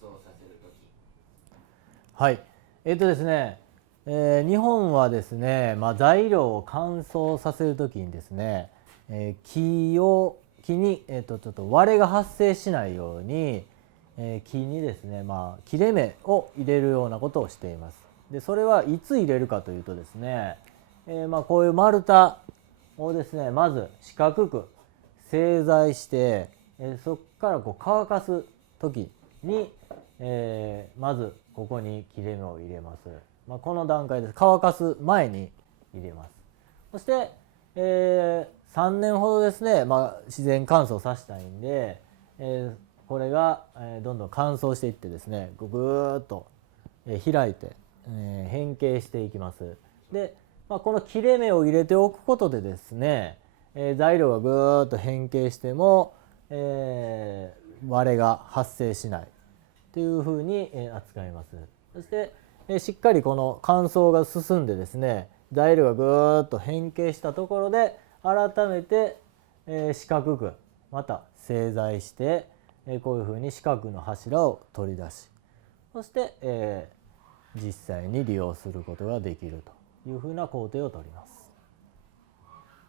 燥させるとき。はい。ですね、日本はですね、材料を乾燥させるときにですね、木に、ちょっと割れが発生しないように、木にですね、切れ目を入れるようなことをしています。で、それはいつ入れるかというとですね、こういう丸太をですね、まず四角く製材して、そこからこう乾かす時に、まずここに切れ目を入れます。この段階です。乾かす前に入れます。そして、3年ほどですね、自然乾燥させたいんで、これが、どんどん乾燥していってですね、ぐーっと、開いて、変形していきます。で、この切れ目を入れておくことでですね、材料がぐーっと変形しても、割れが発生しないというふうに扱います。そして、しっかりこの乾燥が進んでですね、材料がぐーっと変形したところで改めて、四角くまた製材して、こういうふうに四角の柱を取り出し、そして、実際に利用することができるというふうな工程をとります。